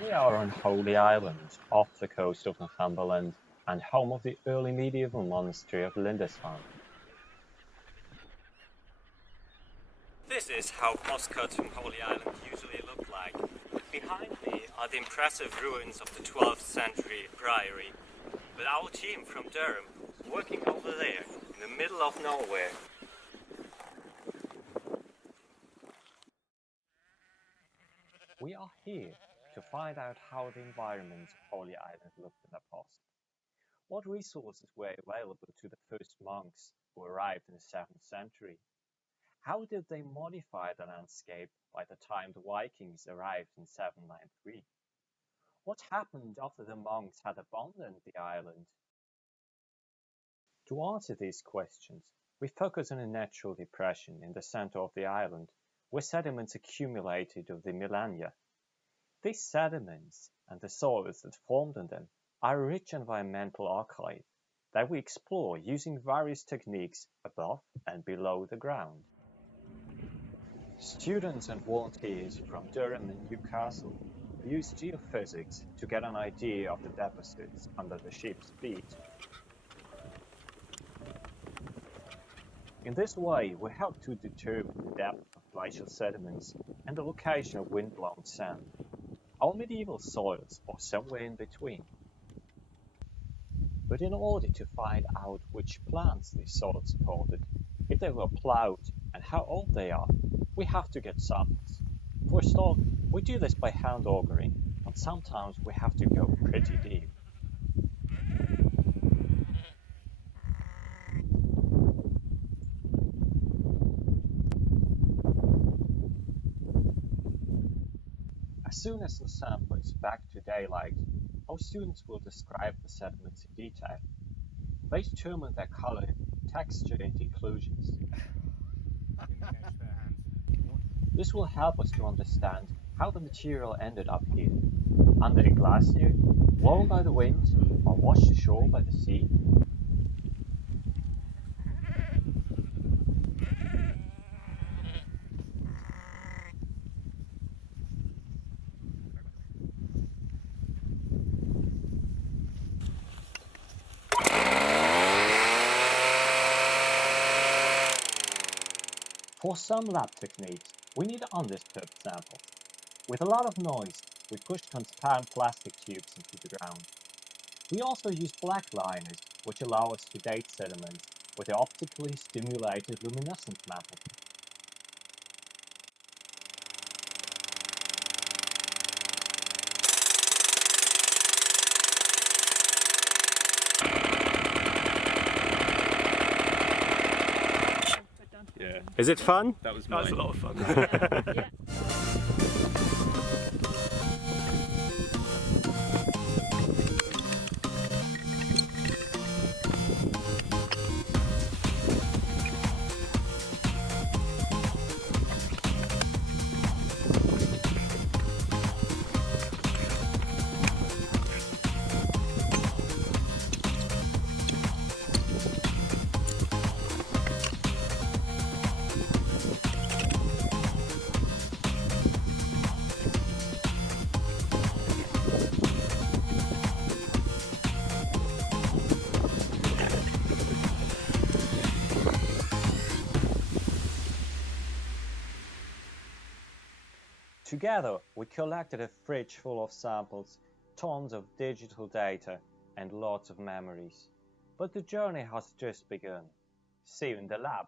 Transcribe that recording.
We are on Holy Island, off the coast of Northumberland, and home of the early medieval monastery of Lindisfarne. This is how postcards from Holy Island usually look like. Behind me are the impressive ruins of the 12th century priory, with our team from Durham working over there in the middle of nowhere. We are here to find out how the environment of Holy Island looked in the past. What resources were available to the first monks who arrived in the 7th century? How did they modify the landscape by the time the Vikings arrived in 793? What happened after the monks had abandoned the island? To answer these questions, we focus on a natural depression in the center of the island, where sediments accumulated over the millennia. These sediments and the soils that formed on them are a rich environmental archive that we explore using various techniques above and below the ground. Students and volunteers from Durham and Newcastle use geophysics to get an idea of the deposits under the ship's feet. In this way, we help to determine the depth of glacial sediments and the location of wind-blown sand. Our medieval soils are somewhere in between. But in order to find out which plants these soils supported, if they were plowed and how old they are, we have to get samples. For a start, we do this by hand augering, and sometimes we have to go pretty deep. As soon as the sample is back to daylight, our students will describe the sediments in detail. They determine their color, texture and inclusions. This will help us to understand how the material ended up here, under a glacier, blown by the wind, or washed ashore by the sea. For some lab techniques, we need undisturbed samples. With a lot of noise, we push transparent plastic tubes into the ground. We also use black liners, which allow us to date sediments with the optically stimulated luminescent method. Yeah. Is it fun? That was a lot of fun. Yeah. Together, we collected a fridge full of samples, tons of digital data, and lots of memories. But the journey has just begun. See you in the lab.